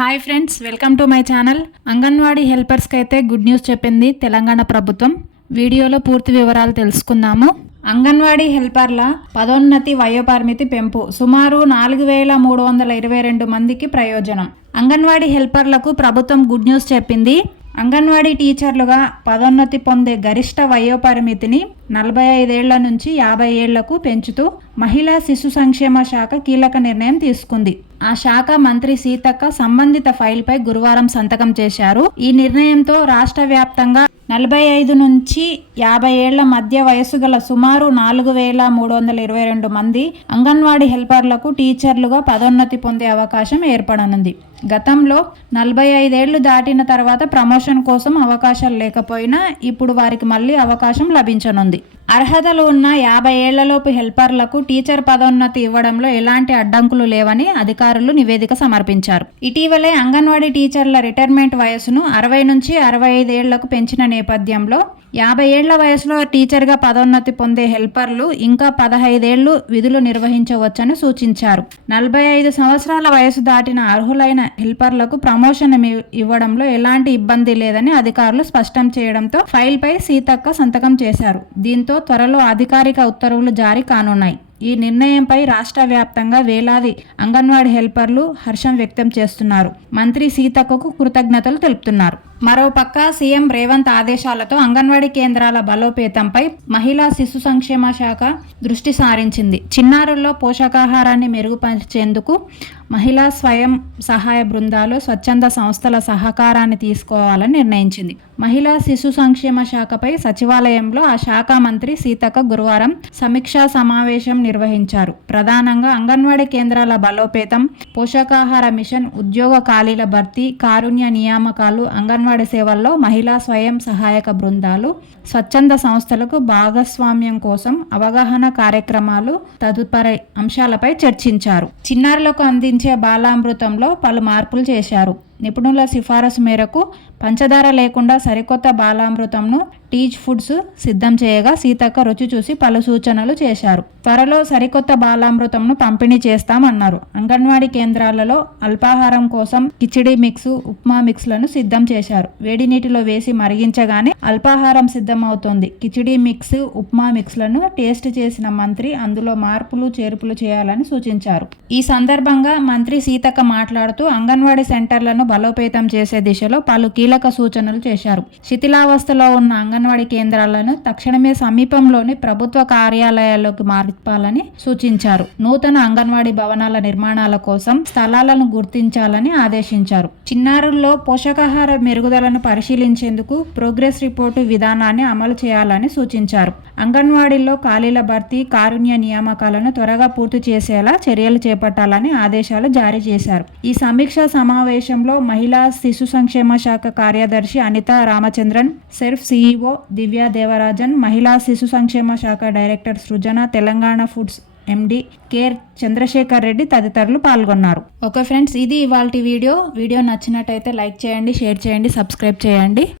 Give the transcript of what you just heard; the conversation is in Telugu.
Hi friends welcome to my channel anganwadi హెల్పర్స్కి అయితే గుడ్ న్యూస్ చెప్పింది తెలంగాణ ప్రభుత్వం. వీడియోలో పూర్తి వివరాలు తెలుసుకుందాము. అంగన్వాడీ హెల్పర్ల పదోన్నతి వయోపరిమితి పెంపు సుమారు నాలుగు వేల మూడు వందల ఇరవై రెండు మందికి ప్రయోజనం. అంగన్వాడీ హెల్పర్లకు ప్రభుత్వం గుడ్ న్యూస్ చెప్పింది. అంగన్వాడీ టీచర్లుగా పదోన్నతి పొందే గరిష్ట వయోపరిమితిని నలభై ఐదేళ్ళ నుంచి యాభై ఏళ్ళకు పెంచుతూ మహిళా శిశు సంక్షేమ శాఖ కీలక నిర్ణయం తీసుకుంది. ఆ శాఖ మంత్రి సీతక్క సంబంధిత ఫైల్పై గురువారం సంతకం చేశారు. ఈ నిర్ణయంతో రాష్ట్ర వ్యాప్తంగా నలభై ఐదు నుంచి యాభై ఏళ్ళ మధ్య వయసు గల సుమారు నాలుగు వేల మూడు వందల ఇరవై రెండు మంది అంగన్వాడీ హెల్పర్లకు టీచర్లుగా పదోన్నతి పొందే అవకాశం ఏర్పడనుంది. గతంలో నలభై ఐదేళ్ళు దాటిన తర్వాత ప్రమోషన్ కోసం అవకాశాలు లేకపోయినా ఇప్పుడు వారికి మళ్ళీ అవకాశం లభించనుంది. అర్హతలు ఉన్న యాభై ఏళ్ళలోపు హెల్పర్లకు టీచర్ పదోన్నతి ఇవ్వడంలో ఎలాంటి అడ్డంకులు లేవని అధికారులు నివేదిక సమర్పించారు. ఇటీవలే అంగన్వాడీ టీచర్ల రిటైర్మెంట్ వయసును అరవై నుంచి అరవై ఐదు పెంచిన నేపథ్యంలో యాభై ఏళ్ళ వయసులో టీచర్గా పదోన్నతి పొందే హెల్పర్లు ఇంకా పదహైదేళ్ళు విధులు నిర్వహించవచ్చని సూచించారు. నలభై ఐదు సంవత్సరాల వయసు దాటిన అర్హులైన హెల్పర్లకు ప్రమోషన్ ఇవ్వడంలో ఎలాంటి ఇబ్బంది లేదని అధికారులు స్పష్టం చేయడంతో ఫైల్పై సీతక్క సంతకం చేశారు. దీంతో త్వరలో అధికారిక ఉత్తర్వులు జారీ కానున్నాయి. ఈ నిర్ణయంపై రాష్ట్ర వ్యాప్తంగా వేలాది అంగన్వాడీ హెల్పర్లు హర్షం వ్యక్తం చేస్తున్నారు. మంత్రి సీతక్కకు కృతజ్ఞతలు తెలుపుతున్నారు. మరోపక్క సీఎం రేవంత్ ఆదేశాలతో అంగన్వాడీ కేంద్రాల బలోపేతంపై మహిళా శిశు సంక్షేమ శాఖ దృష్టి సారించింది. చిన్నారుల్లో పోషకాహారాన్ని మెరుగుపరిచేందుకు మహిళా స్వయం సహాయ బృందాలు స్వచ్ఛంద సంస్థల సహకారాన్ని తీసుకోవాలని నిర్ణయించింది. మహిళా శిశు సంక్షేమ శాఖపై సచివాలయంలో ఆ శాఖ మంత్రి సీతక్క గురువారం సమీక్షా సమావేశం నిర్వహించారు. ప్రధానంగా అంగన్వాడీ కేంద్రాల బలోపేతం పోషకాహార మిషన్ ఉద్యోగ ఖాళీల భర్తీ కారుణ్య నియామకాలు అంగన్వాడీ సేవల్లో మహిళా స్వయం సహాయక బృందాలు స్వచ్ఛంద సంస్థలకు భాగస్వామ్యం కోసం అవగాహన కార్యక్రమాలు తదుపరి అంశాలపై చర్చించారు. చిన్నారులకు అందించే బాలామృతంలో పలు మార్పులు చేశారు. నిపుణుల సిఫారసు మేరకు పంచదార లేకుండా సరికొత్త బాలామృతంను టీచ్ ఫుడ్స్ సిద్ధం చేయగా సీతక్క రుచి చూసి పలు సూచనలు చేశారు. త్వరలో సరికొత్త బాలామృతంను పంపిణీ చేస్తామన్నారు. అంగన్వాడీ కేంద్రాలలో అల్పాహారం కోసం కిచిడి మిక్స్ ఉప్మా మిక్స్లను సిద్ధం చేశారు. వేడి నీటిలో వేసి మరిగించగానే అల్పాహారం సిద్ధమవుతోంది. కిచిడి మిక్స్ ఉప్మా మిక్స్లను టేస్ట్ చేసిన మంత్రి అందులో మార్పులు చేర్పులు చేయాలని సూచించారు. ఈ సందర్భంగా మంత్రి సీతక్క మాట్లాడుతూ అంగన్వాడీ సెంటర్లను బలోపేతం చేసే దిశలో పలు కీలక సూచనలు చేశారు. శిథిలావస్థలో ఉన్న అంగన్వాడీ కేంద్రాలను తక్షణమే సమీపంలోని ప్రభుత్వ కార్యాలయాల్లోకి మార్పాలని సూచించారు. నూతన అంగన్వాడీ భవనాల నిర్మాణాల కోసం స్థలాలను గుర్తించాలని ఆదేశించారు. చిన్నారుల్లో పోషకాహార మెరుగుదలను పరిశీలించేందుకు ప్రోగ్రెస్ రిపోర్టు విధానాన్ని అమలు చేయాలని సూచించారు. అంగన్వాడీల్లో ఖాళీల భర్తీ కారుణ్య నియామకాలను త్వరగా పూర్తి చేసేలా చర్యలు చేపట్టాలని ఆదేశాలు జారీ చేశారు. ఈ సమీక్ష సమావేశంలో మహిళా శిశు సంక్షేమ శాఖ కార్యదర్శి అనిత రామచంద్రన్ సెర్ఫ్ సిఇఓ దివ్య దేవరాజన్ మహిళా శిశు సంక్షేమ శాఖ director Srujana Telangana foods MD care Chandrashekar Reddy తదితరులు పాల్గొన్నారు. ఓకే ఫ్రెండ్స్ ఇది ఇవాళ వీడియో. వీడియో నచ్చినట్టయితే లైక్ చేయండి షేర్ చేయండి సబ్స్క్రైబ్ చేయండి.